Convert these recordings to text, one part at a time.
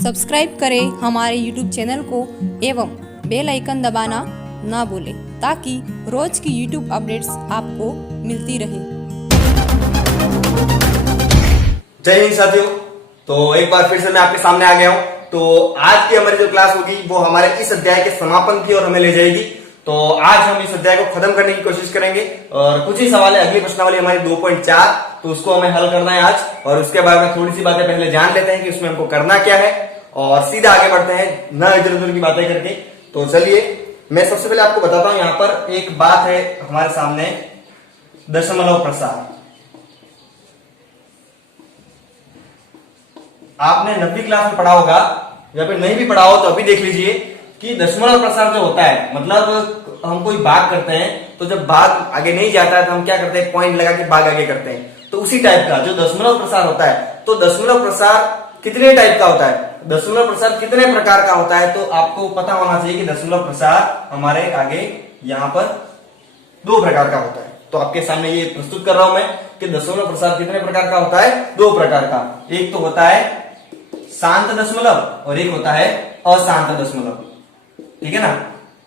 Subscribe करें हमारे YouTube channel को एवं बेल आइकन दबाना ना भूलें ताकि रोज की YouTube अपडेट्स आपको मिलती रहे। जय हिंद साथियों। तो एक बार फिर से मैं आपके सामने आ गया हूं। तो आज की हमारी जो क्लास होगी वो हमारे इस अध्याय के समापन की ओर हमें ले जाएगी। तो आज हम इस अध्याय को खत्म करने की कोशिश करेंगे और कुछ ही सवाल है। अगली प्रश्नावली हमारी 2.4, तो उसको हमें हल करना है आज। और उसके बारे में थोड़ी सी बातें पहले जान लेते हैं कि उसमें हमको करना क्या है और सीधा आगे बढ़ते हैं न इधर उधर की बातें करके। तो चलिए मैं सबसे पहले आपको बताता हूं। यहाँ पर एक बात है हमारे सामने, दशमलव प्रसार। आपने 9वीं क्लास में पढ़ा होगा या फिर नहीं भी पढ़ा हो तो अभी देख लीजिए कि दशमलव प्रसार जो होता है, मतलब हम कोई भाग करते हैं तो जब भाग आगे नहीं जाता है तो हम क्या करते हैं, पॉइंट लगा के भाग आगे करते हैं। तो उसी टाइप का जो दशमलव प्रसार होता है, तो दशमलव प्रसार कितने टाइप का होता है, दशमलव प्रसार कितने प्रकार का होता है, तो आपको पता होना चाहिए कि दशमलव प्रसार हमारे आगे यहाँ पर 2 प्रकार का होता है। तो आपके सामने ये प्रस्तुत कर रहा हूं मैं कि दशमलव प्रसार कितने प्रकार का होता है, 2 प्रकार का। एक तो होता है शांत दशमलव और एक होता है अशांत दशमलव। ठीक है ना,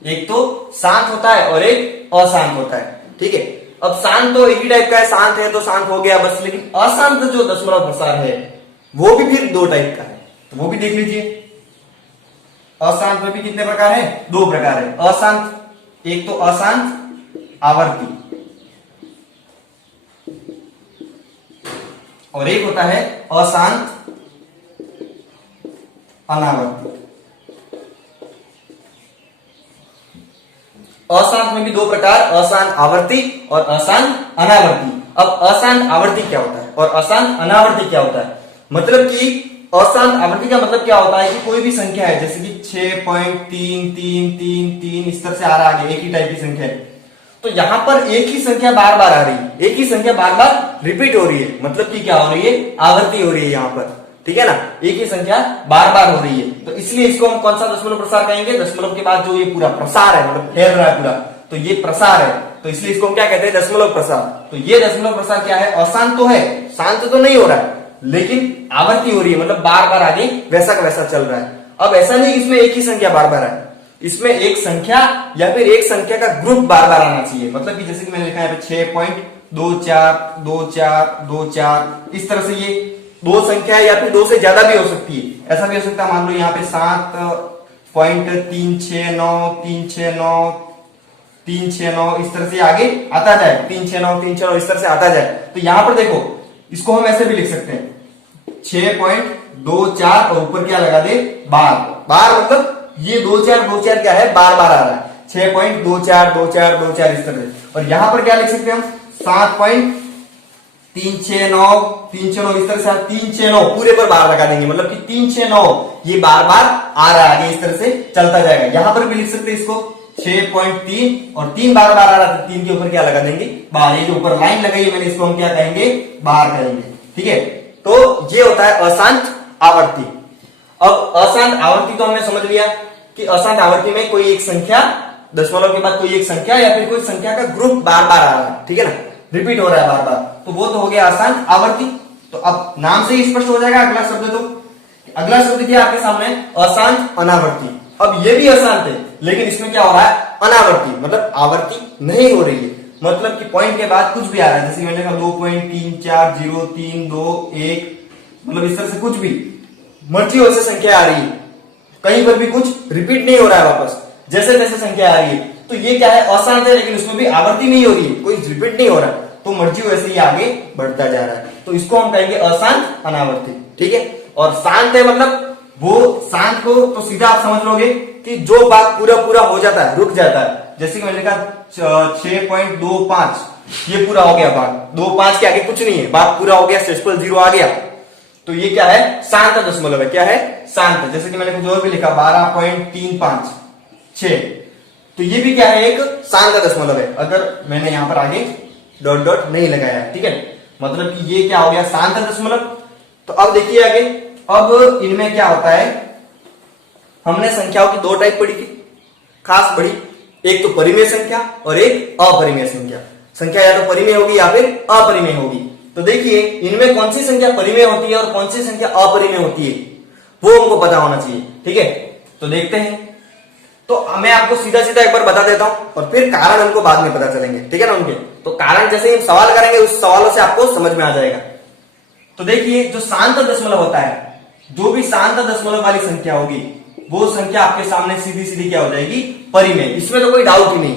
एक तो शांत होता है और एक अशांत होता है। ठीक है, अब शांत तो एक ही टाइप का है, शांत है तो शांत हो गया बस। लेकिन अशांत जो दशमलव प्रसार है वो भी फिर 2 टाइप का है, तो वो भी देख लीजिए। अशांत में भी कितने प्रकार है, 2 प्रकार है। अशांत, एक तो अशांत आवर्ती और एक होता है अशांत अनावर्ती। अशांत में भी 2 प्रकार, अशांत आवर्ती और अशांत अनावर्ती। अब अशांत आवर्ती क्या होता है और अशांत अनावर्ती क्या होता है, मतलब कि अशांत आवर्ती का मतलब क्या होता है कि कोई भी संख्या है, जैसे कि 6.3333 इस तरह से आ रहा है, एक ही टाइप की संख्या है, तो यहां पर एक ही संख्या बार बार आ रही है, एक ही संख्या बार बार रिपीट हो रही है, मतलब कि क्या हो रही है, आवर्ती हो रही है यहाँ पर। ठीक है ना, एक ही संख्या बार बार हो रही है, तो इसलिए इसको हम कौन सा दशमलव प्रसार कहेंगे, दशमलव के बाद जो ये पूरा प्रसार है, मतलब फैल रहा है पूरा, तो ये प्रसार है, तो इसलिए इसको हम क्या कहते हैं, दशमलव प्रसार। तो ये दशमलव प्रसार क्या है, अशांत तो है, शांत तो नहीं हो रहा है, लेकिन आवर्ती हो रही है, मतलब बार बार आगे वैसा का वैसा चल रहा है। अब ऐसा नहीं इसमें एक ही संख्या बार बार है, इसमें एक संख्या या फिर एक संख्या का ग्रुप बार बार आना चाहिए। मतलब कि जैसे कि मैंने लिखा है 6.242424 इस तरह से ये 2 संख्या या फिर 2 से ज्यादा भी हो सकती है। ऐसा भी हो सकता है, मान लो यहाँ पे 7.369 इस तरह से आगे आता जाए, 369 इस तरह से आता जाए। तो यहां पर देखो, इसको हम ऐसे भी लिख सकते हैं 6.24 और ऊपर क्या लगा दे, बार बार, मतलब ये 2424 क्या है, बार बार आ रहा है, 6.242424 इस तरह से। और यहां पर क्या लिख सकते हैं हम, 7.369 इस तरह से 369 पूरे पर बार लगा देंगे, मतलब कि 369 ये बार बार आ रहा है आगे, इस तरह से चलता जाएगा। यहां पर भी लिख सकते हैं इसको 6.3 और 3 बार बार आ रहा है, 3 के ऊपर क्या लगा देंगे, बार। ये जो ऊपर लाइन लगाई है मैंने, इसको हम क्या कहेंगे, बार कहेंगे। ठीक है, तो ये होता है अशांत आवर्ती। अब अशांत आवर्ती तो हमने समझ लिया कि अशांत आवर्ती में कोई एक संख्या, दशमलव के बाद कोई एक संख्या या फिर कोई संख्या का ग्रुप बार बार आ रहा है, ठीक है ना, रिपीट हो रहा है बार बार, तो वो तो हो गया अशांत आवर्ती। तो अब नाम से ही स्पष्ट हो जाएगा अगला शब्द। तो अगला शब्द क्या आपके सामने, अशांत अनावर्ती। अब ये भी अशांत है, लेकिन इसमें क्या हो रहा है, अनावर्ती, मतलब आवर्ती नहीं हो रही है, मतलब कि पॉइंट के बाद कुछ भी आ रहा है, जैसे मैंने कहा 2.340321, मतलब इस तरह से कुछ भी मर्जी वैसे संख्या आ रही है, कहीं पर भी कुछ रिपीट नहीं हो रहा है, वापस जैसे तैसे संख्या आ रही है। तो ये क्या है, अशांत है, लेकिन उसमें भी आवर्ती नहीं हो रही है, कोई रिपीट नहीं हो रहा है, तो मर्जी वैसे ही आगे बढ़ता जा रहा है, तो इसको हम कहेंगे अशांत अनावर्ती। ठीक है, और शांत है, मतलब वो शांत को तो सीधा आप समझ लोगे कि जो बात पूरा पूरा हो जाता है, रुक जाता है। जैसे कि मैंने कहा 6.25 ये पूरा हो गया, बात 25 के आगे कुछ नहीं है, बात पूरा हो गया, सेस्पल 0 आ गया, तो ये क्या है, शांत दशमलव है। क्या है, शांत। जैसे कि मैंने कुछ और भी लिखा 12.356, तो ये भी क्या है, एक शांत दशमलव है, अगर मैंने यहां पर आगे डॉट डॉट नहीं लगाया है। ठीक है, मतलब कि ये क्या हो गया, शांत दशमलव। तो अब देखिए आगे, अब इनमें क्या होता है, हमने संख्याओं की 2 टाइप पढ़ी थी, खास बड़ी, एक तो परिमेय संख्या और एक अपरिमेय संख्या। संख्या या तो परिमेय होगी या फिर अपरिमेय होगी। तो देखिए इनमें कौन सी संख्या परिमेय होती है और कौन सी संख्या अपरिमेय होती है। वो हमको पता होना चाहिए। ठीक है, तो देखते हैं। तो मैं आपको सीधा सीधा एक बार बता देता हूं और फिर कारण हमको बाद में पता चलेंगे। ठीक है ना उनके, तो कारण जैसे ही हम सवाल करेंगे उस सवालों से आपको समझ में आ जाएगा। तो देखिए, जो शांत दशमलव होता है, जो भी शांत दशमलव वाली संख्या होगी वो संख्या आपके सामने सीधी सीधी क्या हो जाएगी, परिमेय। इसमें तो कोई डाउट ही नहीं,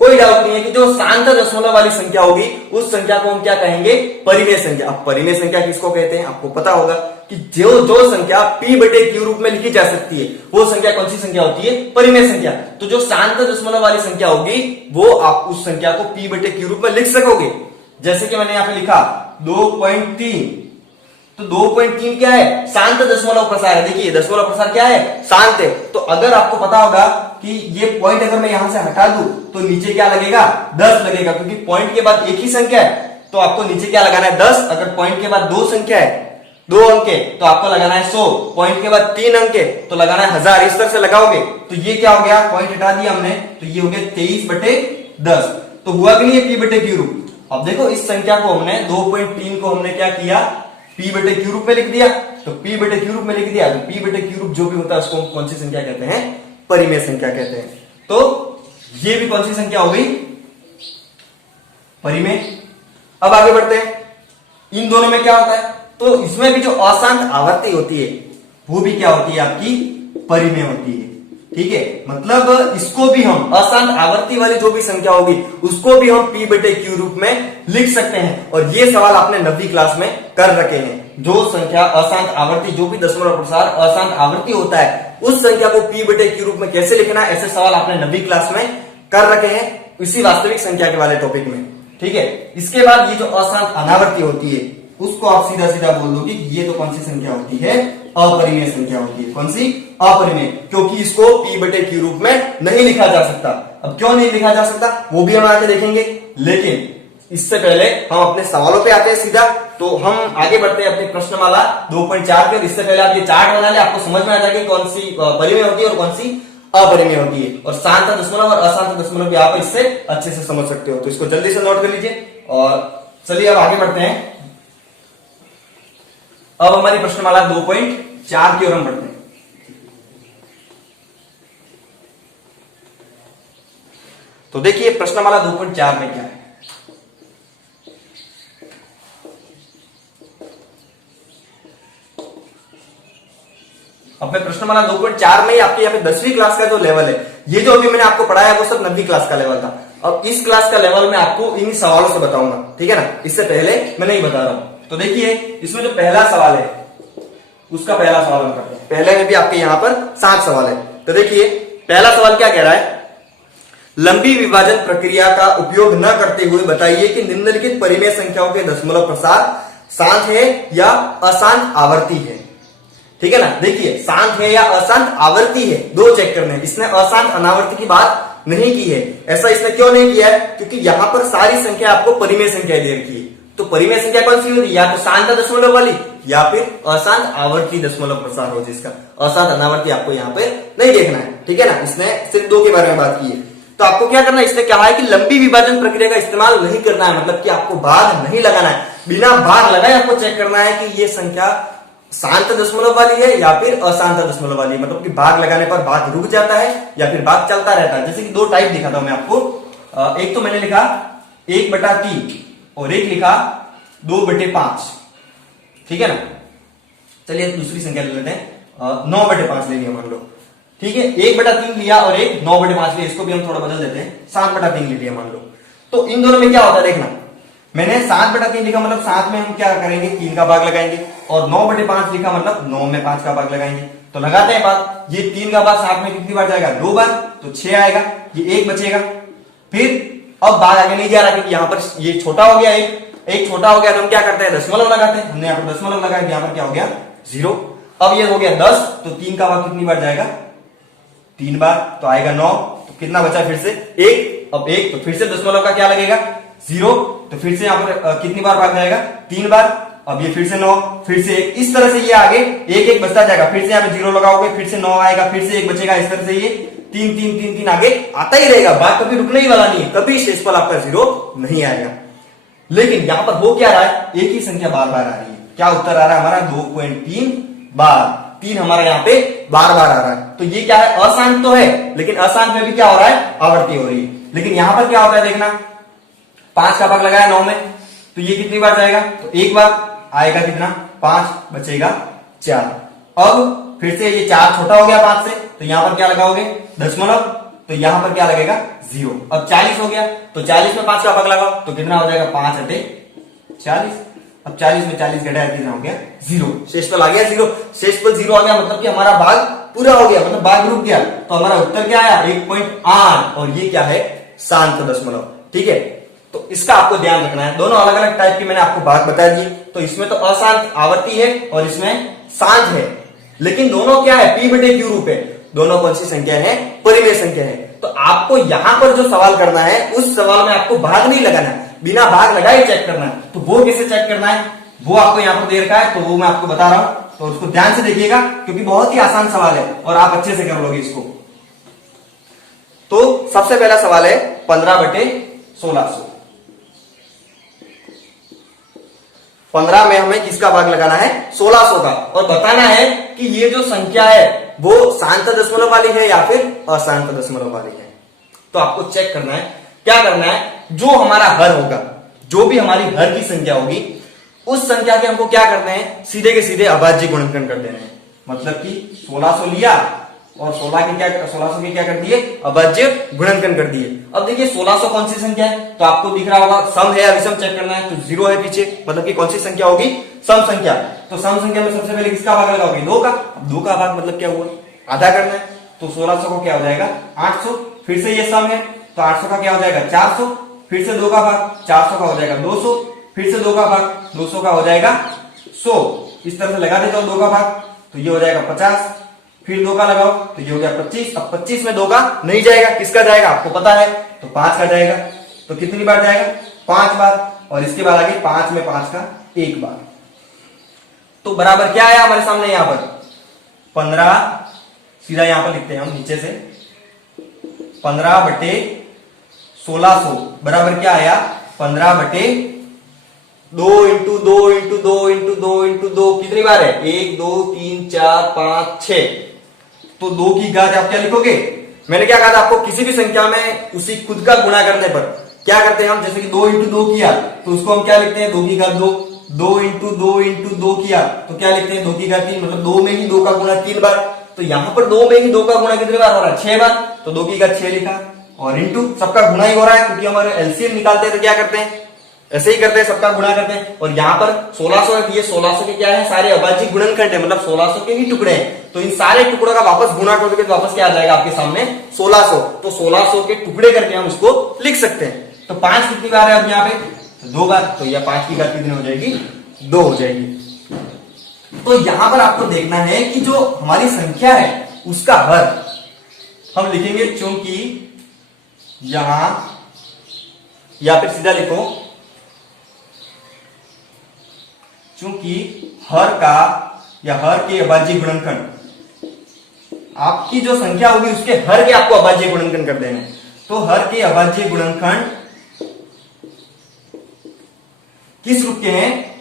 कोई डाउट नहीं है कि जो शांत दशमलव वाली संख्या होगी उस संख्या को हम क्या कहेंगे, परिमेय संख्या। अब परिमेय संख्या किसको कहते हैं आपको पता होगा कि जो संख्या p बटे q रूप में लिखी जा सकती है वो संख्या कौन सी संख्या होती है, परिमेय संख्या। तो जो शांत दशमलव वाली संख्या होगी वो आप उस संख्या को p बटे q रूप में लिख सकोगे। जैसे कि मैंने यहां पे लिखा 2.3, तो 2.3 क्या है, शांत दशमलव प्रसार है। देखिए दशमलव प्रसार क्या है, शांत है। तो अगर आपको पता होगा कि ये पॉइंट अगर मैं यहां से हटा दूं तो नीचे क्या लगेगा, 10 लगेगा, क्योंकि पॉइंट के बाद एक ही संख्या है तो आपको नीचे क्या लगाना है, 10। अगर पॉइंट के बाद दो संख्या है, 2 अंक है, तो आपको लगाना है 100। पॉइंट के बाद 3 अंक है तो लगाना है 1000। इस तरह से लगाओगे तो ये क्या हो गया, पॉइंट हटा दिया हमने तो ये हो गया 23/10। तो हुआ कि नहीं है p बटे q रूप। अब देखो इस संख्या को हमने 2.3 को हमने क्या किया, p बटे q रूप में लिख दिया। तो p बटे q रूप में लिख दिया तो p बटे q रूप जो भी होता है उसको हम कौन सी संख्या कहते हैं, परिमेय संख्या कहते हैं। तो ये भी कौन सी संख्या हो गई, परिमेय। अब आगे बढ़ते हैं, इन दोनों में क्या होता है, तो इसमें भी जो अशांत आवर्ती होती है वो भी क्या होती है आपकी, परिमेय होती है। ठीक है, मतलब इसको भी हम अशांत आवर्ती वाली जो भी संख्या होगी उसको भी हम p बटे q रूप में लिख सकते हैं। और ये सवाल आपने 9वीं क्लास में कर रखे हैं। जो संख्या अशांत आवर्ती, जो भी दशमलव प्रसार अशांत आवर्ती होता है उस संख्या को p बटे q रूप में कैसे लिखना है, ऐसे सवाल आपने 9वीं क्लास में कर रखे हैं इसी वास्तविक संख्या के वाले टॉपिक में। ठीक है, इसके बाद ये जो अशांत अनावर्ती होती है उसको आप सीधा सीधा बोल दो कि ये तो कौन सी संख्या होती है, अपरिमेय संख्या होती है। कौन सी, अपरिमेय, क्योंकि इसको p बटे q रूप में नहीं लिखा जा सकता। अब क्यों नहीं लिखा जा सकता वो भी हम आगे देखेंगे, लेकिन इससे पहले हम अपने सवालों पे आते हैं सीधा। तो हम आगे बढ़ते हैं अपनी प्रश्नमाला 2.4 पे। इससे पहले आप ये चार्ट बना ले, आपको समझ में आ जाएगा कौन सी परिमेय होती है और कौन सी अपरिमेय होती है। और शांत दशमलव और अशांत दशमलव भी आप इससे अच्छे से समझ सकते हो। तो इसको जल्दी से नोट कर लीजिए और चलिए अब आगे बढ़ते हैं। अब हमारी प्रश्नमाला 2.4 की ओर हम बढ़ते हैं। तो देखिए प्रश्नमाला 2.4 में क्या है, अब मैं प्रश्नमाला 2.4 में ही आपके यहाँ पे 10वीं क्लास का जो लेवल है, ये जो अभी मैंने आपको पढ़ाया वो सब 9वीं क्लास का लेवल था। अब इस क्लास का लेवल मैं आपको इन सवालों से बताऊंगा। ठीक है ना, इससे पहले मैं नहीं बता रहा हूं। तो देखिए इसमें जो पहला सवाल है उसका पहला सवाल हम करते हैं। पहले में भी आपके यहाँ पर 7 सवाल है। तो देखिए पहला सवाल क्या कह रहा है, लंबी विभाजन प्रक्रिया का उपयोग न करते हुए बताइए कि निम्नलिखित परिमेय संख्याओं के दशमलव प्रसार शांत है या अशांत आवर्ती है। ठीक है ना, देखिए शांत है या अशांत आवर्ती है, दो चेक करने हैं। इसने अशांत अनावर्ती की बात नहीं की है। ऐसा इसने क्यों नहीं किया है, क्योंकि यहां पर सारी संख्या आपको परिमेय संख्या दे रखी है। तो परिमेय संख्या कौन सी होती है, या तो शांत दशमलव वाली या फिर अशांत आवर्ती दशमलव प्रसार हो, जिसका अशांत अनावर्ती आपको यहाँ पे नहीं देखना है। ठीक है ना, इसने सिर्फ 2 के बारे में बात की है। तो आपको क्या करना है, इसने कहा है कि लंबी विभाजन प्रक्रिया का इस्तेमाल नहीं करना है, मतलब कि आपको भाग नहीं लगाना है। बिना भाग लगाए आपको चेक करना है कि ये संख्या शांत दशमलव वाली है या फिर अशांत दशमलव वाली है। मतलब कि भाग लगाने पर भाग रुक जाता है या फिर भाग चलता रहता है। जैसे कि 2 टाइप दिखाता हूं मैं आपको। एक तो मैंने लिखा 1/3 और एक लिखा 2/5। ठीक है ना, चलिए दूसरी संख्या ले लेते हैं, 9/5 ले लिया मान लो। ठीक है, 1/3 लिया और एक 9/5 लिया, इसको भी हम थोड़ा बदल देते हैं, 7/3 ले लिया मान लो। तो इन दोनों में क्या होता है देखना, मैंने 7/3 लिखा मतलब 7 में हम क्या करेंगे, 3 का भाग लगाएंगे, और 9/5 लिखा मतलब 9 में 5 का भाग लगाएंगे। तो लगाते हैं भाग, ये 3 का भाग 7 में कितनी बार जाएगा, 2 बार, तो 6 आएगा, ये 1 बचेगा। फिर अब भाग आगे नहीं जा रहा क्योंकि यहाँ पर ये छोटा हो गया, एक छोटा हो गया, तो हम क्या करते हैं, दशमलव लगाते हैं। हमने यहाँ पर दशमलव लगाया, यहाँ पर क्या हो गया, 0। अब ये हो गया 10, तो 3 का भाग कितनी बार जाएगा, 3 बार, तो आएगा 9। तो कितना बचा फिर से 1, अब 1, तो फिर से दशमलव का क्या लगेगा, 0, तो फिर से यहाँ पर कितनी बार भाग जाएगा, 3 बार। अब ये फिर से 9, फिर से 1, इस तरह से ये आगे 1 बचता जाएगा। फिर से यहाँ पे 0 लगाओगे, फिर से 9 आएगा, फिर से 1 बचेगा। इस तरह से ये 3 3 3 3 आगे आता ही रहेगा, बात कभी रुकने ही वाला नहीं है, कभी शेषफल आपका 0 नहीं आएगा। लेकिन यहां पर हो क्या रहा है, एक ही संख्या बार बार आ रही है। क्या उत्तर आ रहा है हमारा, 2.3 बार। 3 हमारा यहाँ पे बार बार आ रहा है, तो ये क्या है, अशांत तो है, लेकिन अशांत में भी क्या हो रहा है, आवर्ती हो रही है। लेकिन यहां पर क्या होता है देखना, 5 का भाग लगाया 9 में, तो ये कितनी बार जाएगा, तो एक बार आएगा, कितना 5 बचेगा 4। अब फिर से ये 4 छोटा हो गया 5 से, तो यहां पर क्या लगाओगे, दशमलव, तो यहां पर क्या लगेगा 0। अब 40 हो गया, तो 40 में 5 का भाग लगाओ, तो कितना हो जाएगा, 5 हटे 40। अब 40 में 40 घटाया, कितना हो गया, 0। शेषफल आ गया 0, शेषफल 0 आ गया, मतलब कि हमारा भाग पूरा हो गया, मतलब भाग रुक गया। तो हमारा उत्तर क्या आया, 1.8, और ये क्या है, शांत दशमलव। ठीक है, तो इसका आपको ध्यान रखना है। दोनों अलग अलग टाइप के मैंने आपको भाग बता दिए, तो इसमें तो अशांत आवर्ती है और इसमें शांत है, लेकिन दोनों क्या है, p/q रूप है। दोनों कौन सी संख्या है, परिमेय संख्या है। तो आपको यहां पर जो सवाल करना है, उस सवाल में आपको भाग नहीं लगाना है, बिना भाग लगाए चेक करना है। तो वो कैसे चेक करना है, वो आपको यहां पर दे रखा है, तो वो मैं आपको बता रहा हूं, तो उसको ध्यान से देखिएगा, क्योंकि बहुत ही आसान सवाल है और आप अच्छे से कर लोगे इसको। तो सबसे पहला सवाल है 15/1600। 15 में हमें किसका भाग लगाना है, 1600 का, और बताना है कि ये जो संख्या है वो शांत दशमलव वाली है या फिर अशांत दशमलव वाली है। तो आपको चेक करना है, क्या करना है, जो हमारा हर होगा, जो भी हमारी हर की संख्या होगी, उस संख्या के हमको क्या करना है, सीधे के सीधे अभाज्य गुणनखंड कर देना है। मतलब कि 1600 लिया और 1600 के क्या कर दिए, अभाज्य गुणनखंड कर दिए। अब देखिए 1600 कौन सी संख्या है, तो आपको दिख रहा होगा सम है या विषम चेक करना है, तो 0 है पीछे, मतलब कि कौन सी संख्या होगी, सम संख्या। तो सम संख्या में सबसे पहले किसका भाग लगाओगे, 2 का। अब 2 का भाग मतलब क्या हुआ, आधा करना है, तो 1600 को क्या हो जाएगा, 800। फिर से ये सम है, तो 800 का क्या हो जाएगा, 400। फिर से 2 का भाग, 400 का हो जाएगा 200। फिर से 2 का भाग, 200 का हो जाएगा 100। इस तरह से लगा देता हूं 2 का भाग, तो ये हो जाएगा 50। फिर 2 का लगाओ, तो ये हो गया 25। अब 25 में 2 का नहीं जाएगा, किसका जाएगा आपको पता है, तो 5 का जाएगा। तो कितनी बार जाएगा, 5 बार, और इसके बाद आगे 5 में 5 का 1 बार। तो बराबर क्या आया हमारे सामने, यहां पर 15, सीधा यहां पर लिखते हैं हम नीचे से, 15/1600 बराबर क्या आया, 15/2 इंटू 2 इंटू 2 इंटू 2 इंटू 2, कितनी बार है, 1 2 3 4 5 6। तो 2 की घात आप क्या लिखोगे, मैंने क्या कहा था आपको, किसी भी संख्या में उसी खुद का गुणा करने पर क्या करते हैं हम, जैसे कि 2 इंटू 2 किया, तो उसको हम क्या लिखते हैं, 2 की घात 2। 2 इंटू 2 इंटू 2 किया, तो क्या लिखते हैं, 2 की घात 3, मतलब 2 में ही 2 का गुणा 3 बार। तो यहां पर 2 में ही 2 का गुणा कितनी बार हो रहा है, 6 बार, तो 2 की घात 6 लिखा, और इंटू सबका गुणा ही हो रहा है, क्योंकि हमारे एलसीएम निकालते हैं तो क्या करते हैं, ऐसे ही करते हैं, सबका गुणा करते हैं। और यहाँ पर 1600 है, ये 1600 के क्या है, सारे अभाज्य गुणनखंड है, मतलब 1600 के ही टुकड़े हैं। तो इन सारे टुकड़ों का वापस गुणा करोगे तो वापस क्या आ जाएगा आपके सामने, 1600। तो 1600 के टुकड़े करके हम इसको लिख सकते हैं। तो 5 कितनी बार है अब यहाँ पे, तो 2 बार, तो यह 5 की घात कितनी हो जाएगी, 2 हो जाएगी। तो यहां पर आपको देखना है कि जो हमारी संख्या है उसका हर हम लिखेंगे, चूंकि यहां, या फिर सीधा लिखो, चूंकि हर का या हर के अभाज्य गुणनखंड, आपकी जो संख्या होगी उसके हर के आपको अभाज्य गुणनखंड कर देना है। तो हर के अभाज्य गुणनखंड किस रूप के हैं,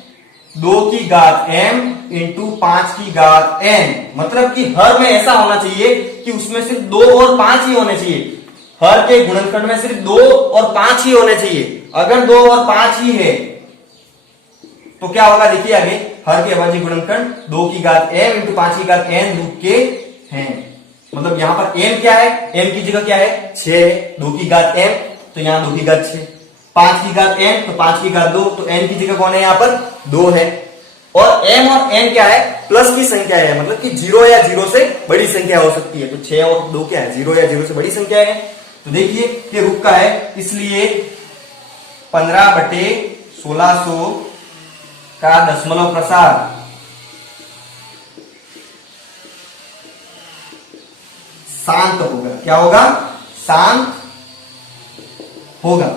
2 की घात m इंटू 5 की घात n। मतलब कि हर में ऐसा होना चाहिए कि उसमें सिर्फ 2 और 5 ही होने चाहिए, हर के गुणनखंड में सिर्फ 2 और 5 ही होने चाहिए। अगर 2 और 5 ही है तो क्या होगा, देखिए आगे, हर के अभाज्य गुणनखंड 2 की घात m इंटू 5 की घात n रूप के हैं। मतलब यहां पर m क्या है, m की जगह क्या है, 6 है, 2 की घात m, तो यहां 2 की घात 6, 5 की घात n, तो 5 की घात 2, तो n की जगह कौन है, यहां पर 2 है। और m और n क्या है, प्लस की संख्या है, मतलब कि 0 या 0 से बड़ी संख्या हो सकती है। तो 6 और 2 क्या है, 0 या 0 से बड़ी संख्या है। तो देखिए ये रूप का है, इसलिए 15/1600 का दशमलव प्रसार शांत होगा। क्या होगा, शांत होगा।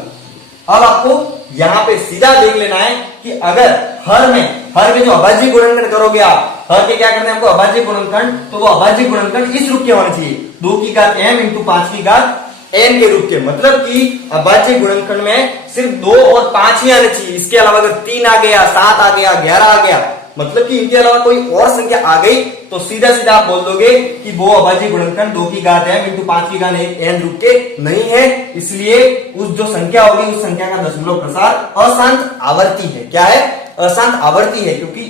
अब आपको यहां पे सीधा देख लेना है कि अगर हर में जो अभाज्य गुणनखंड करोगे आप, हर के क्या करना है हमको, अभाज्य गुणनखंड, तो वो अभाज्य गुणनखंड इस रूप के होने चाहिए, 2 की घात m इंटू 5 की घात n के रूप के। मतलब कि अभाज्य गुणनखंड में सिर्फ 2 और 5 ही आने चाहिए, इसके अलावा अगर 3 आ गया, 7 आ गया, 11 आ गया, मतलब कि इनके अलावा कोई और संख्या आ गई तो सीधा सीधा आप बोल दोगे कि वो अभाज्य गुणनखंड 2 की घात m इंटू 5 की घात n रूप के नहीं है, इसलिए उस जो संख्या होगी उस संख्या का दशमलव प्रसार अशांत आवर्ती है। क्या है? अशांत आवर्ती है, क्योंकि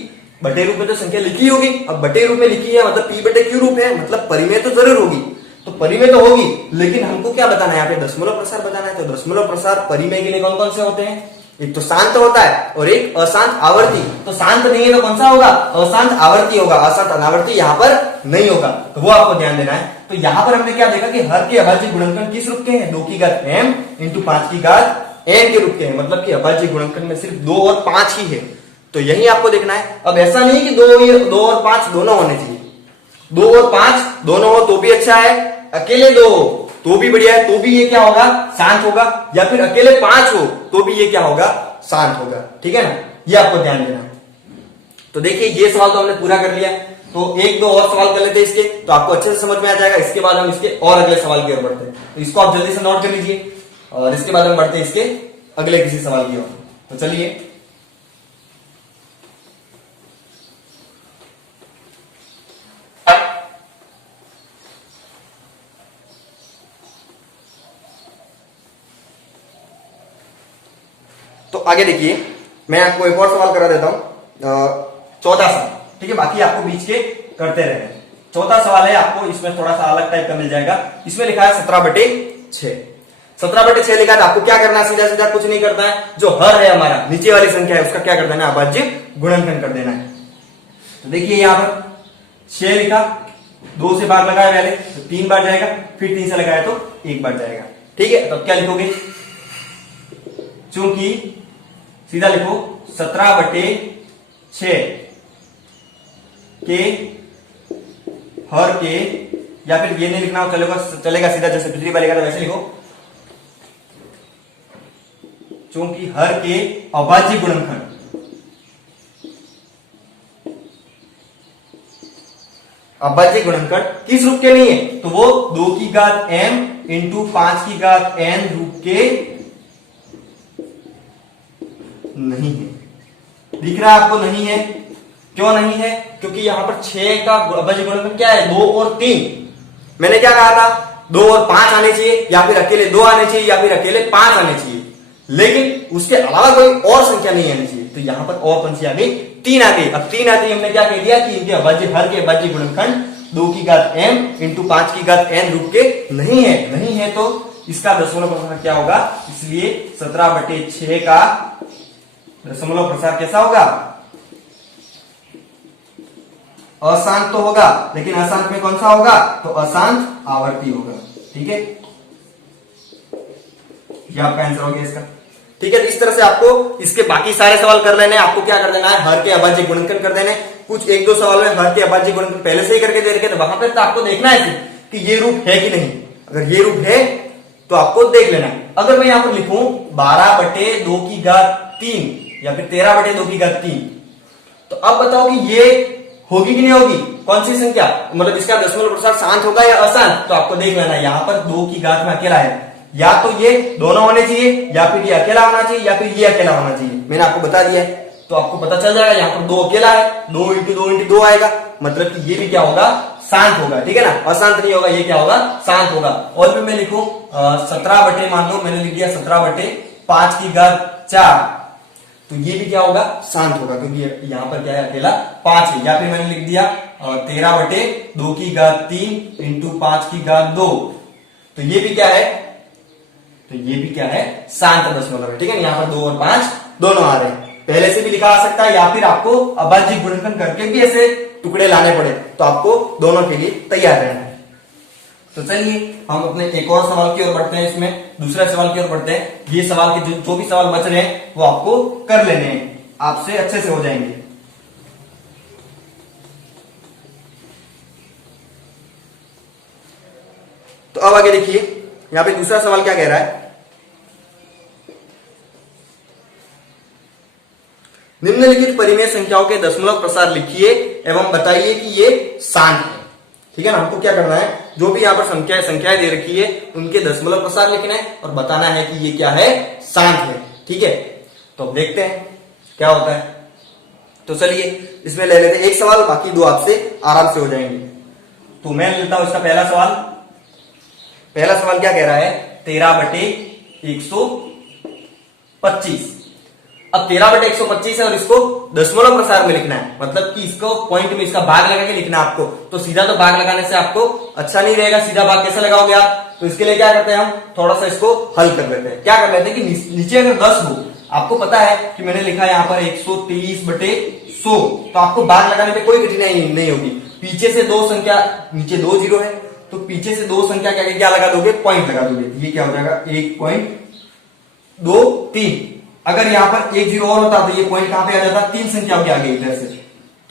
बटे रूप में तो संख्या लिखी होगी। अब बटे रूप में लिखी है मतलब p बटे q रूप है, मतलब परिमेय तो जरूर होगी, तो परिमेय तो होगी, लेकिन हमको क्या बताना है? यहाँ पे दशमलव प्रसार बताना है। तो दशमलव प्रसार परिमेय के लिए कौन कौन से होते हैं? एक तो शांत होता है और एक अशांत आवर्ती। तो शांत नहीं है तो कौन सा होगा? अशांत आवर्ती होगा। अशांत अनावर्ती यहाँ पर नहीं होगा, तो वो आपको ध्यान देना है। तो यहाँ पर हमने क्या देखा कि हर के अभाज्य गुणनखंड किस रूप के हैं? 2 की घात m इंटू 5 की घात n के रूप के हैं, मतलब कि अभाज्य गुणनखंड में सिर्फ 2 और 5 ही है। तो यही आपको देखना है। अब ऐसा नहीं कि 2 और 5 दोनों होने चाहिए, 2 और 5 दोनों हो तो भी अच्छा है, अकेले 2 हो तो भी बढ़िया है, तो भी ये क्या होगा? शांत होगा। या फिर अकेले 5 हो तो भी ये क्या होगा? शांत होगा। ठीक है ना, ये आपको ध्यान देना है। तो देखिए ये सवाल तो हमने पूरा कर लिया, तो 1-2 और सवाल कर लेते हैं इसके, तो आपको अच्छे से समझ में आ जाएगा। इसके बाद हम इसके और अगले सवाल की ओर बढ़ते हैं, तो इसको आप जल्दी से नोट कर लीजिए और इसके बाद हम बढ़ते हैं इसके अगले किसी सवाल की ओर। तो चलिए, तो आगे देखिए, मैं आपको एक और सवाल करा देता हूं, चौथा सवाल। ठीक है, बाकी आपको बीच के करते रहे। चौथा सवाल है, आपको इसमें थोड़ा सा अलग टाइप का मिल जाएगा। इसमें लिखा है 17/6। 17/6 लिखा है, तो आपको क्या करना है? सीधा सीधा कुछ नहीं करना है, जो हर है हमारा नीचे वाली संख्या है उसका क्या कर देना है? अभाज्य गुणनखंड कर देना है। तो देखिए यहां पर 6 लिखा, 2 से बार लगाया पहले तो 3 बार जाएगा, फिर 3 से लगाया तो 1 बार जाएगा। ठीक है, तो क्या लिखोगे? चूंकि सीधा लिखो 17/6 के हर के, या फिर ये नहीं लिखना हो चलेगा सीधा, जैसे पिछली बार लिखा था वैसे लिखो, चूंकि हर के अभाज्य गुणनखंड किस रूप के नहीं है? तो वो 2 की घात m इंटू 5 की घात n रूप के नहीं है। दिख रहा है आपको? नहीं है। क्यों नहीं है? क्योंकि यहां पर 6 का अभाज्य गुणनखंड क्या है? 2 और 3। मैंने क्या कहा था? 2 और 5 आने चाहिए, या फिर अकेले 2 आने चाहिए, या फिर अकेले 5 आने चाहिए, लेकिन उसके अलावा कोई और संख्या नहीं आनी चाहिए। तो यहां पर और कौन सी आ गई? 3 आ गई। अब 3 आती, हमने क्या कह दिया कि इनके अभाज्य, हर के अभाज्य गुणनखंड 2 की घात m इंटू 5 की घात n रूप के नहीं है। नहीं है तो इसका दशमलव प्रसार क्या होगा? इसलिए 17/6 का दशमलव प्रसार कैसा होगा? अशांत तो होगा, लेकिन अशांत में कौन सा होगा? तो अशांत आवर्ती होगा। ठीक है, ये आपका आंसर हो गया इसका। ठीक है, तो इस तरह से आपको इसके बाकी सारे सवाल कर लेने हैं। आपको क्या कर देना है? हर के अभाज्य गुणनखंड कर देने। कुछ 1-2 सवाल में हर के अभाज्य गुणनखंड पहले से ही करके दे रखे, तो वहां पर तो आपको देखना है कि ये रूप है कि नहीं। अगर ये रूप है तो आपको देख लेना है। अगर मैं यहां पर लिखूं 12/2 की घात 3 या फिर 13/2 की घात 3, तो अब बताओ कि ये होगी कि नहीं होगी? कौन सी संख्या, मतलब इसका दशमलव प्रसार शांत होगा या अशांत? तो आपको देख लेना है। यहां पर 2 की घात में अकेला है, या तो ये दोनों होने चाहिए, या फिर ये अकेला होना चाहिए, या फिर ये अकेला होना चाहिए। मैंने आपको बता दिया है, तो आपको पता चल जाएगा। यहाँ पर 2 अकेला है, 2 इंटू 2 इंटू 2 आएगा, मतलब कि ये भी क्या होगा? शांत होगा। ठीक है ना, अशांत नहीं होगा, ये क्या होगा? शांत होगा। और फिर मैं लिखूं 17 मान लो मैंने लिख दिया 17/5 की घात 4, तो ये भी क्या होगा? शांत होगा, क्योंकि यहाँ पर क्या है? अकेला 5 है। या फिर मैंने लिख दिया 13/2 की घात 3 इंटू 5 की घात 2, तो ये भी क्या है? तो ये भी क्या है? शांत दशमलव है। ठीक है, यहाँ पर 2 और 5 दोनों आ रहे हैं। पहले से भी लिखा आ सकता है, या फिर आपको अभाज्य गुणनखंड करके भी ऐसे टुकड़े लाने पड़े, तो आपको दोनों के लिए तैयार रहना है। तो चलिए हम अपने एक और सवाल की ओर बढ़ते हैं। इसमें दूसरे सवाल की ओर बढ़ते हैं। ये सवाल के जो भी सवाल बच रहे हैं वो आपको कर लेने हैं, आपसे अच्छे से हो जाएंगे। तो अब आगे देखिए, यहां पे दूसरा सवाल क्या कह रहा है? निम्नलिखित परिमेय संख्याओं के दशमलव प्रसार लिखिए एवं बताइए कि ये शांत है। ठीक है ना, हमको क्या करना है? जो भी यहाँ पर संख्याएं दे रखी है उनके दशमलव प्रसार लिखना है और बताना है कि ये क्या है? शांत है। ठीक है, तो अब देखते हैं क्या होता है। तो चलिए इसमें ले लेते हैं एक सवाल, बाकी दो आपसे आराम से हो जाएंगे। तो मैं लेता हूं इसका पहला सवाल। पहला सवाल क्या कह रहा है, 13/125। अब 13/125 है और इसको दशमलव प्रसार में लिखना है, मतलब कि इसको पॉइंट में इसका भाग लगा के लिखना है आपको। तो सीधा तो भाग लगाने से आपको अच्छा नहीं रहेगा, सीधा भाग कैसे लगाओगे आप? तो इसके लिए क्या करते हैं, हम थोड़ा सा इसको हल कर लेते हैं। क्या कर लेते हैं कि नीचे अगर 10 हो, आपको पता है कि मैंने लिखा है यहाँ पर 123/100, तो आपको भाग लगाने में कोई कठिनाई नहीं होगी। पीछे से दो संख्या, नीचे 2 जीरो है, तो पीछे से दो संख्या क्या लगा दोगे, पॉइंट लगा दोगे। ये क्या हो जाएगा, 1.23। अगर यहाँ पर 1 जीरो और होता तो ये पॉइंट कहां पे आ जाता, 3 संख्याओं के आगे इधर से,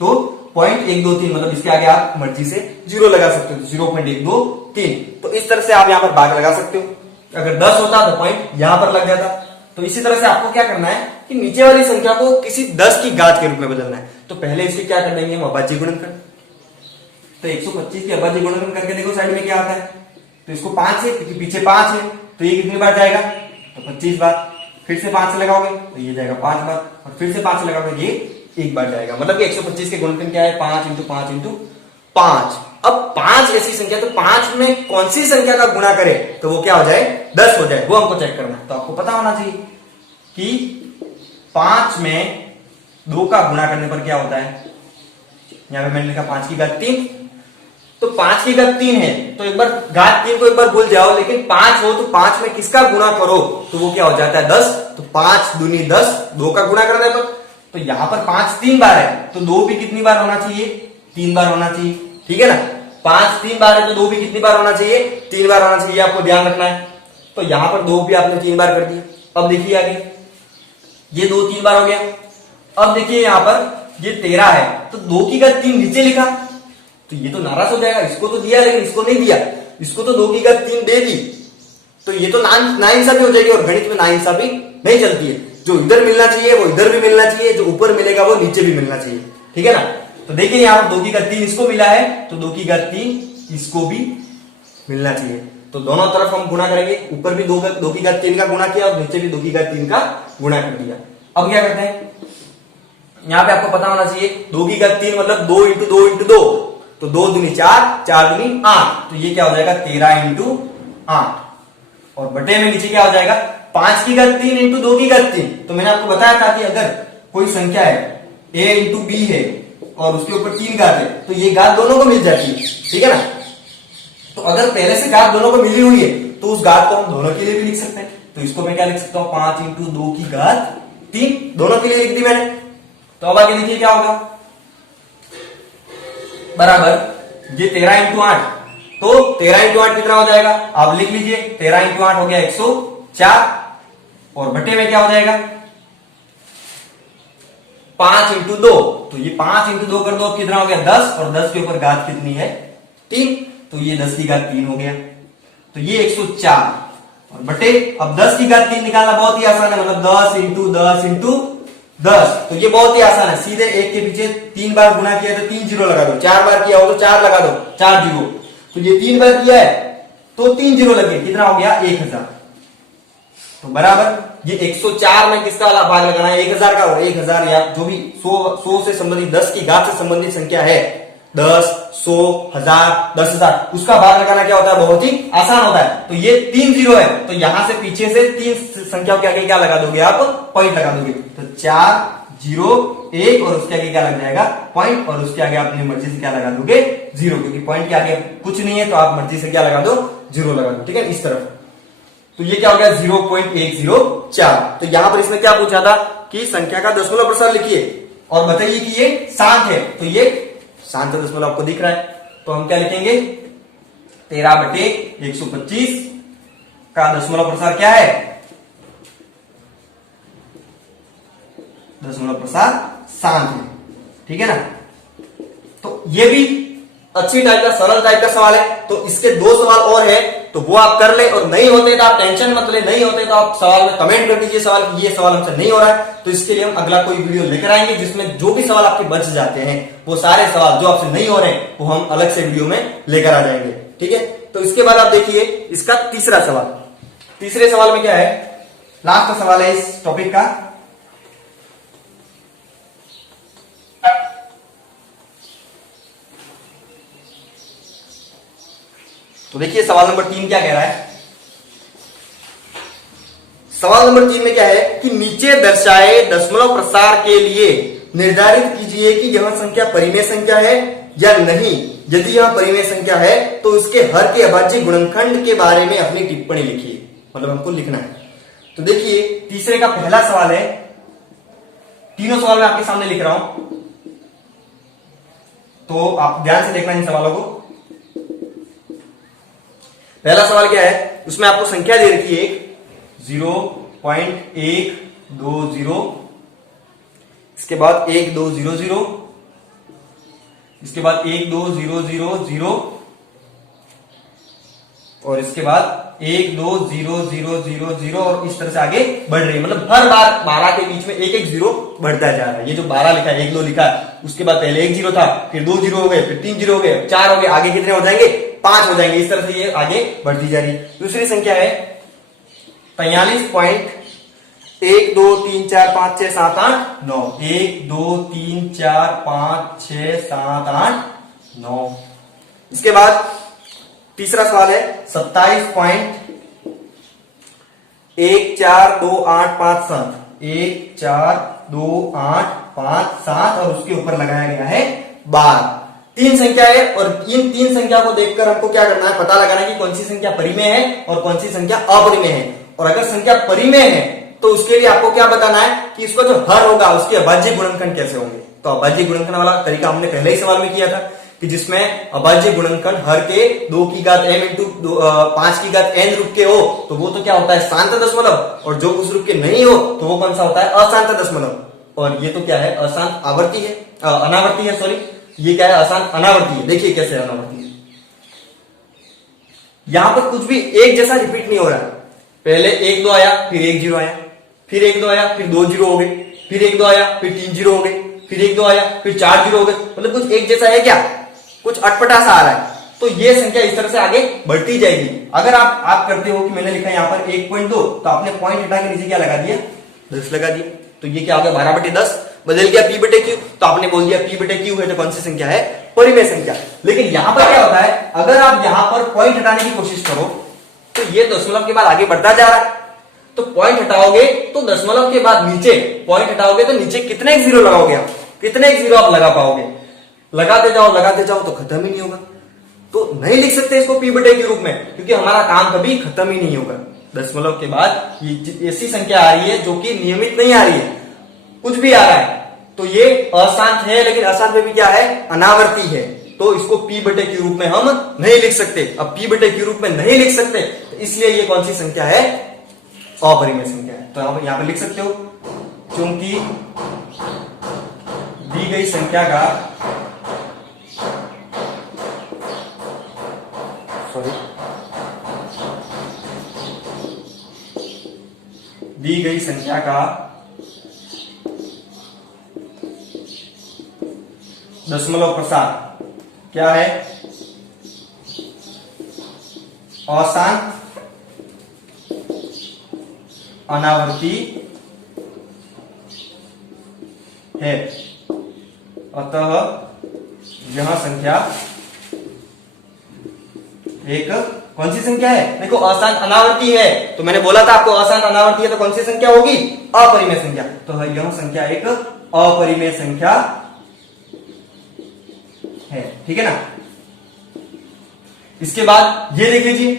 तो 0.123, मतलब इसके आगे आप मर्जी से जीरो लगा सकते हो, 0.123। तो इस तरह से आप यहाँ पर भाग लगा सकते हो। अगर 10 होता तो पॉइंट यहां पर लग जाता। तो इसी तरह से आपको क्या करना है कि नीचे वाली संख्या को किसी 10 की घात के रूप में बदलना है। तो पहले इसके क्या कर देंगे हम, अभाज्य गुणनखंड। तो 125 के अभाज्य गुणनखंड करके देखो साइड में क्या आता है। तो इसको 5 से, क्योंकि पीछे 5 है, तो ये कितनी बार जाएगा, तो 25 बार। फिर से 5 से लगाओगे तो ये जाएगा 5 बार, और फिर से 5 से लगाओगे ये 1 बार जाएगा। मतलब कि 125 के गुणनखंड क्या है, 5 × 5 × 5। अब 5 ऐसी संख्या, तो 5 में कौन सी संख्या का गुणा करे तो वो क्या हो जाए, 10 हो जाए, वो हमको चेक करना है। तो आपको पता होना चाहिए कि 5 में 2 का गुणा करने पर क्या होता है। यहां पे मैंने लिखा 5 की घात 3, तो 5 की घात 3 है, तो एक बार घात 3 को एक बार भूल जाओ, लेकिन 5 हो तो 5 में किसका गुणा करो तो वो क्या हो जाता है, 10। तो 5 दूनी 10, 2 का गुणा करने पर, तो यहां पर 5 3 बार है, तो 2 भी कितनी बार होना चाहिए, 3 बार होना चाहिए। ठीक है ना, 5 3 बार है तो 2 भी कितनी बार होना चाहिए, 3 बार होना चाहिए, आपको ध्यान रखना है। तो यहां पर 2 भी आपने 3 बार कर दिया। अब देखिए आगे, ये 2 3 बार हो गया। अब देखिए यहां पर ये 13 है, तो 2 की घात 3 नीचे लिखा, तो ये तो नाराज हो जाएगा, इसको तो दिया लेकिन इसको नहीं दिया, इसको तो 2 की घात 3 दे दी, तो ये तो नाइंसाफी हो जाएगी, और गणित में नाइंसाफी नहीं चलती है। जो इधर मिलना चाहिए वो इधर भी मिलना चाहिए, जो ऊपर मिलेगा वो नीचे भी मिलना चाहिए। ठीक है ना, तो देखिए यहाँ पर 2 की घात 3 इसको मिला है, तो 2 की घात 3 इसको भी मिलना चाहिए। तो दोनों तरफ हम गुणा करेंगे, ऊपर भी 2 की घात 3 का गुणा किया और नीचे भी 2 की घात 3 का गुणा कर दिया। अब क्या करते हैं, यहां पे आपको पता होना चाहिए 2 की घात 3 मतलब 2 × 2 × 2, तो 2 दूनी 4, 4 दूनी 8, तो ये क्या हो जाएगा 13 × 8, और बटे में नीचे क्या हो जाएगा 5 की घात 3 × 2 की घात 3। तो मैंने आपको बताया था कि अगर कोई संख्या है a × b है और उसके ऊपर 3 घात है, तो ये घात दोनों को मिल जाती है। ठीक है ना, तो अगर पहले से घात दोनों को मिली हुई है तो उस घात को हम दोनों के लिए भी लिख सकते हैं। तो इसको मैं क्या लिख सकता हूं, 5 × 2 की घात 3, दोनों के लिए लिख दी मैंने। तो अब आगे देखिए क्या होगा, बराबर ये 13 × 8, तो 13 × 8 कितना हो जाएगा, आप लिख लीजिए 13 × 8 हो गया 104, और बटे में क्या हो जाएगा 5 × 2, तो ये 5 × 2 कर दो, कितना हो गया 10, और 10 के ऊपर घात कितनी है 3, तो ये 10 की घात 3 हो गया, तो ये 104, और बटे अब 10 की घात 3 निकालना बहुत ही आसान है, मतलब 10 × 10 × 10, तो ये बहुत ही आसान है। सीधे एक के पीछे 3 बार गुणा किया तो 3 जीरो लगा दो, 4 बार किया हो तो 4 लगा दो, 4 जीरो, तो ये 3 बार किया है तो 3 जीरो लगे, कितना हो गया 1000। तो बराबर ये 104 में किसका वाला भाग लगाना है, 1000 का, और 1000 या जो भी 100 से संबंधित 10 की घात से संबंधित संख्या है, 10, 100, 1000, 10,000, उसका भाग लगाना क्या होता है, बहुत ही आसान होता है। तो ये 3 जीरो है, तो यहां से पीछे से 3 संख्याओं के आगे क्या लगा दोगे आप, पॉइंट लगा दोगे, तो 4 0 1, और उसके आगे क्या लग जाएगा पॉइंट, और उसके आगे अपनी मर्जी से क्या लगा दोगे 0, क्योंकि पॉइंट के आगे कुछ नहीं है तो आप मर्जी से क्या लगा दो 0 लगा दो। ठीक है, इस तरफ, तो ये क्या हो गया 0.104। तो यहां पर इसमें क्या पूछा था कि संख्या का दशमलव प्रसार लिखिए और बताइए कि ये शांत है, तो ये शांत दशमलव आपको दिख रहा है, तो हम क्या लिखेंगे 13/125 का दशमलव प्रसार क्या है, दशमलव प्रसार शांत है। ठीक है ना, तो ये भी अच्छी टाइप का सरल टाइप का सवाल है। तो इसके 2 सवाल और है, तो वो आप कर ले, और नहीं होते तो आप टेंशन मत ले, नहीं होते तो आप सवाल में कमेंट कर दीजिए सवाल कि ये सवाल हमसे नहीं हो रहा है, तो इसके लिए हम अगला कोई वीडियो लेकर आएंगे जिसमें जो भी सवाल आपके बच जाते हैं, वो सारे सवाल जो आपसे नहीं हो रहे हैं वो हम अलग से वीडियो में लेकर आ जाएंगे। ठीक है, तो इसके बाद आप देखिए इसका तीसरा सवाल। तीसरे सवाल में क्या है, लास्ट सवाल है इस टॉपिक का, तो देखिए सवाल नंबर 3 क्या कह रहा है। सवाल नंबर 3 में क्या है कि नीचे दर्शाए दशमलव प्रसार के लिए निर्धारित कीजिए कि यह संख्या परिमेय संख्या है या नहीं। यदि यह परिमेय संख्या है तो उसके हर के अभाज्य गुणनखंड के बारे में अपनी टिप्पणी लिखिए। मतलब हमको लिखना है। तो देखिए तीसरे का पहला सवाल है, तीनों सवाल मैं आपके सामने लिख रहा हूं, तो आप ध्यान से देखना इन सवालों को। पहला सवाल क्या है, उसमें आपको संख्या दे रखी है 0.120, इसके बाद 1200, इसके बाद 12000 और इसके बाद 12000 और इस तरह से आगे बढ़ रही है। मतलब हर बार 12 के बीच में एक एक जीरो बढ़ता जा रहा है। ये जो 12 लिखा है, 1 2 लिखा है, उसके बाद पहले 1 जीरो था, फिर 2 जीरो हो गए, फिर 3 जीरो हो गए, 4 हो गए, आगे कितने हो जाएंगे, 5 हो जाएंगे। इस तरह से ये आगे बढ़ती जा रही है। दूसरी संख्या है 45.1 2 3 4 5 6 7 8 9, 1 2 3 4 5 6 7 8 9। इसके बाद तीसरा सवाल है 27.142857, 1 4 2 8 5 7 और उसके ऊपर लगाया गया है 12। तीन संख्या है और इन तीन संख्या को देखकर हमको क्या करना है, पता लगाना है कि कौन सी संख्या परिमेय है और कौन सी संख्या अपरिमेय है। और अगर संख्या परिमेय है तो उसके लिए आपको क्या बताना है कि इसका जो हर होगा उसके अभाज्य गुणनखंड कैसे होंगे। तो अभाज्य गुणनखंड वाला तरीका हमने पहले ही सवाल में किया था कि जिसमें अभाज्य गुणनखंड हर के 2 की घात m इंटू 5 की घात n रूप के हो तो वो तो क्या होता है, शांत दशमलव, और जो उस रूप के नहीं हो तो वो कौन सा होता है, अशांत दशमलव। और ये तो क्या है, अशांत आवर्ती है, अनावर्ती है, सॉरी, ये क्या है, अशांत अनावर्ती है। देखिए कैसे अनावर्ती है, यहां पर कुछ भी एक जैसा रिपीट नहीं हो रहा है। पहले 1 2 आया, फिर 1 0 आया, फिर 1 2 आया, फिर 2 0 हो गए, फिर 1 2 आया, फिर 3 0 हो गए, फिर 1 2 आया, फिर 4 0 हो गए। मतलब कुछ एक जैसा है क्या, कुछ अटपटा सा आ रहा है। तो ये संख्या इस तरह से आगे बढ़ती जाएगी। अगर आप करते हो कि मैंने लिखा है यहाँ पर 1.2 तो आपने पॉइंट हटा के नीचे क्या लगा दिया, 10 लगा दिया। तो ये क्या हो गया, 12/10 बदल गया p/q। तो आपने बोल दिया p/q है तो कौन सी संख्या है, परिमेय संख्या। लेकिन यहां पर क्या होता है, अगर आप यहां पर पॉइंट हटाने की कोशिश करो तो ये दशमलव के बाद आगे बढ़ता जा रहा है। तो पॉइंट हटाओगे तो दशमलव के बाद नीचे पॉइंट हटाओगे तो नीचे कितने जीरो लगाओगे आप, कितने जीरो आप लगा पाओगे। लगाते जाओ तो खत्म ही नहीं होगा। तो नहीं लिख सकते इसको p/q के रूप में, क्योंकि हमारा काम कभी खत्म ही नहीं होगा। दशमलव के बाद ये ऐसी संख्या आ रही है जो कि नियमित नहीं आ रही है, कुछ भी आ रहा है तो ये अशांत है, लेकिन अशांत में भी क्या है, अनावर्ती है। तो इसको p/q रूप में हम नहीं लिख सकते। अब p/q रूप में नहीं लिख सकते तो इसलिए ये कौन सी संख्या है, अपरिमेय संख्या है। तो यहां पर लिख सकते हो, क्योंकि दी गई संख्या का दी गई संख्या का दशमलव प्रसार क्या है, अशांत अनावर्ती है। अतः यह संख्या एक कौन सी संख्या है, देखो अशांत अनावर्ती है। तो मैंने बोला था आपको अशांत अनावर्ती है तो कौन सी संख्या होगी, अपरिमेय संख्या। तो यह संख्या एक अपरिमेय संख्या है, ठीक है ना। इसके बाद ये देख लीजिए,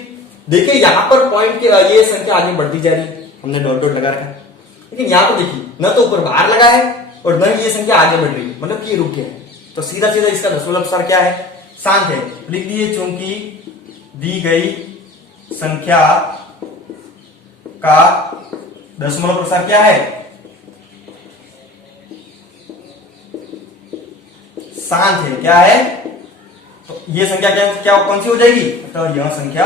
देखिए यहां पर पॉइंट के ये संख्या आगे बढ़ती जा रही है, हमने डॉट डॉट लगा रखा है। लेकिन यहां पर देखिए न तो ऊपर बाहर लगा है और न ये संख्या आगे बढ़ रही है, मतलब कि ये रुक गया है। तो सीधा सीधा इसका दशमलव प्रसार क्या है, शांत है। लिख दिए, चूंकि दी गई संख्या का दशमलव प्रसार क्या है, शांत है। क्या है, तो ये संख्या क्या कौन सी हो जाएगी, तो यह संख्या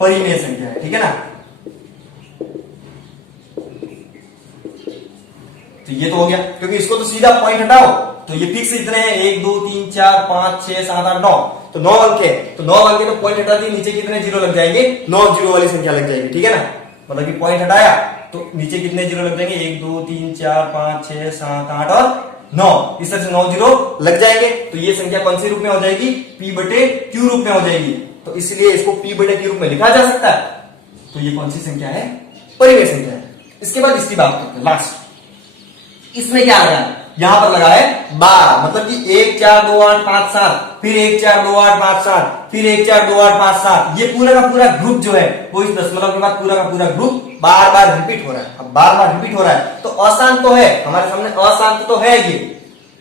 परिमेय संख्या है, ठीक है ना। तो ये तो हो गया, क्योंकि इसको तो सीधा पॉइंट हटाओ तो ये फिक्स इतने हैं, 1 2 3 4 5 6 7 8 9, तो 9 अंक है। तो 9 अंक है तो पॉइंट हटा दिए, नीचे कितने जीरो लग जाएंगे, 9 जीरो वाली संख्या लग जाएगी, ठीक है ना। मतलब कि पॉइंट हटाया तो नीचे कितने जीरो लग जाएंगे, 1 2 3 4 5 6 7 8 और 9, इस तरह से 9 जीरो लग जाएंगे तो ये संख्या कौन सी रूप में हो जाएगी, p बटे q रूप में हो जाएगी। तो इसलिए इसको p बटे q रूप में लिखा जा सकता है। तो ये कौन सी संख्या है, परिमेय संख्या है। इसके बाद इसकी बात करते हैं लास्ट। इसमें क्या लगा है, यहां पर लगा है 12, मतलब कि 1 4 2 8 5 7, फिर 1 4 2 8 5 7, फिर 1 4 2 8 5 7। ये पूरा का पूरा ग्रुप जो है वो इस दशमलव के बाद पूरा का पूरा ग्रुप बार बार रिपीट हो रहा है। अब बार बार रिपीट हो रहा है तो अशांत तो है, हमारे सामने अशांत तो है ये,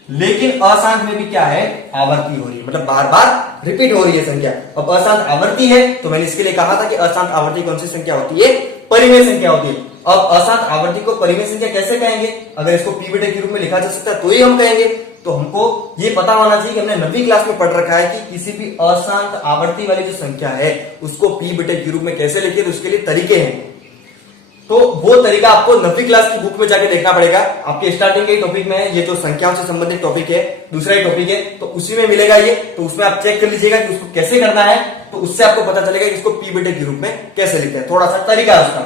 लेकिन अशांत में भी क्या है, आवर्ती हो रही है, मतलब बार बार रिपीट हो रही है संख्या। अब अशांत आवर्ती है तो मैंने इसके लिए कहा था कि अशांत आवर्ती कौन सी संख्या होती है, परिमेय संख्या होती है। अब अशांत आवर्ती को परिमेय संख्या कैसे कहेंगे, अगर इसको p बटे q रूप में लिखा जा सकता है तो ही हम कहेंगे। तो हमको ये पता होना चाहिए कि हमने 9वीं क्लास में पढ़ रखा है कि किसी भी अशांत आवर्ती वाली जो संख्या है उसको p बटे q रूप में कैसे लिखे, तो उसके लिए तरीके हैं। तो वो तरीका आपको 9वीं क्लास की बुक में जाके देखना पड़ेगा। आपके स्टार्टिंग के टॉपिक में है, ये जो संख्याओं से संबंधित टॉपिक है, दूसरा ही टॉपिक है, तो उसी में मिलेगा ये। तो उसमें आप चेक कर लीजिएगा कि उसको कैसे करना है, तो उससे आपको पता चलेगा कि इसको p बटे q रूप में कैसे लिखते हैं, थोड़ा सा तरीका है उसका।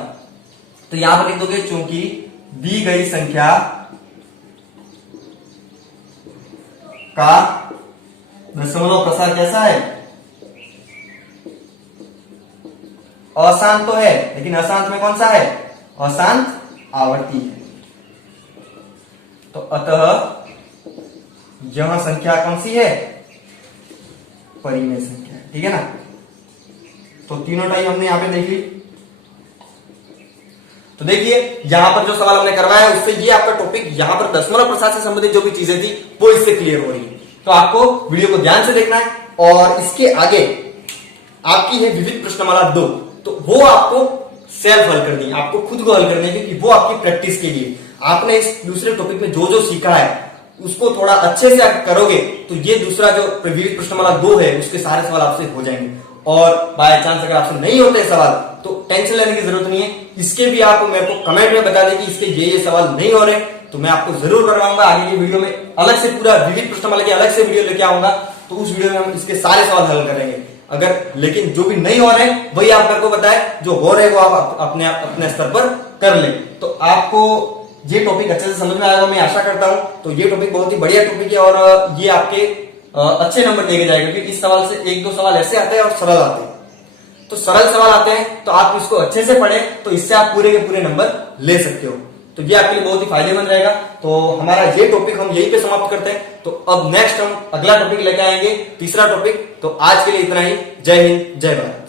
तो यहां पर लिख दोगे, चूंकि दी गई संख्या का दशमलव प्रसार कैसा है, अशांत तो है, लेकिन अशांत में कौन सा है, अशांत आवर्ती है। तो अतः यह संख्या कौन सी है, परिमेय संख्या है, ठीक है ना। तो तीनों टाइप हमने यहां पे देख ली। तो देखिए यहां पर जो सवाल हमने करवाया उससे ये आपका टॉपिक, यहां पर दशमलव प्रसार से संबंधित जो भी चीजें थी वो इससे क्लियर हो रही है। तो आपको वीडियो को ध्यान से देखना है, और इसके आगे आपकी है विविध प्रश्नमाला 2, तो वो आपको सेल्फ हल करनी है, आपको खुद को हल करनी है, क्योंकि वो आपकी प्रैक्टिस के लिए। आपने इस दूसरे टॉपिक में जो जो सीखा है उसको थोड़ा अच्छे से आप करोगे तो ये दूसरा जो विविध प्रश्नमाला 2 है उसके सारे सवाल आपसे हो जाएंगे। और बाय चांस अगर आपसे नहीं होते सवाल तो टेंशन लेने की जरूरत नहीं है, इसके भी आप मेरे को कमेंट में बता दें कि इसके ये सवाल नहीं हो रहे, तो मैं आपको जरूर करवाऊंगा। आगे की वीडियो में अलग से पूरा विविध प्रश्नमाला की अलग से वीडियो लेके आऊंगा, तो उस वीडियो में हम इसके सारे सवाल हल करेंगे। अगर लेकिन जो भी नहीं हो रहे वही आप मेरे को बताएं, जो हो रहे वो आप अपने स्तर पर कर ले। तो आपको ये टॉपिक अच्छे से समझ में आएगा, मैं आशा करता हूं। तो ये टॉपिक बहुत ही बढ़िया टॉपिक है और ये आपके अच्छे नंबर देके जाएगा, क्योंकि इस सवाल से 1-2 सवाल ऐसे आते हैं और सरल आते हैं। तो सरल सवाल आते हैं तो आप इसको अच्छे से पढ़ें, तो इससे आप पूरे के पूरे नंबर ले सकते हो। तो ये आपके लिए बहुत ही फायदेमंद रहेगा। तो हमारा ये टॉपिक हम यहीं पे समाप्त करते हैं। तो अब नेक्स्ट हम अगला टॉपिक लेके आएंगे, तीसरा टॉपिक। तो आज के लिए इतना ही। जय हिंद, जय भारत।